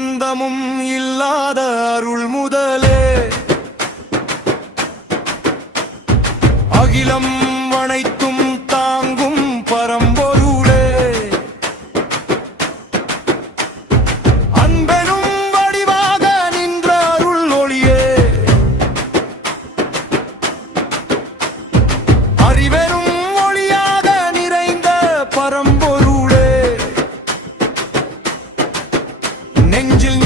அந்தமும் இல்லாத அருள் முதலே அகிலம் அனைத்தும் தாங்கும் பரம்பொருளே அன்பெனும் வடிவாக நின்ற அருள் ஒளியே அறிவெனும் ஒளியாக நிறைந்த பரம்பொருளே நெஞ்சில்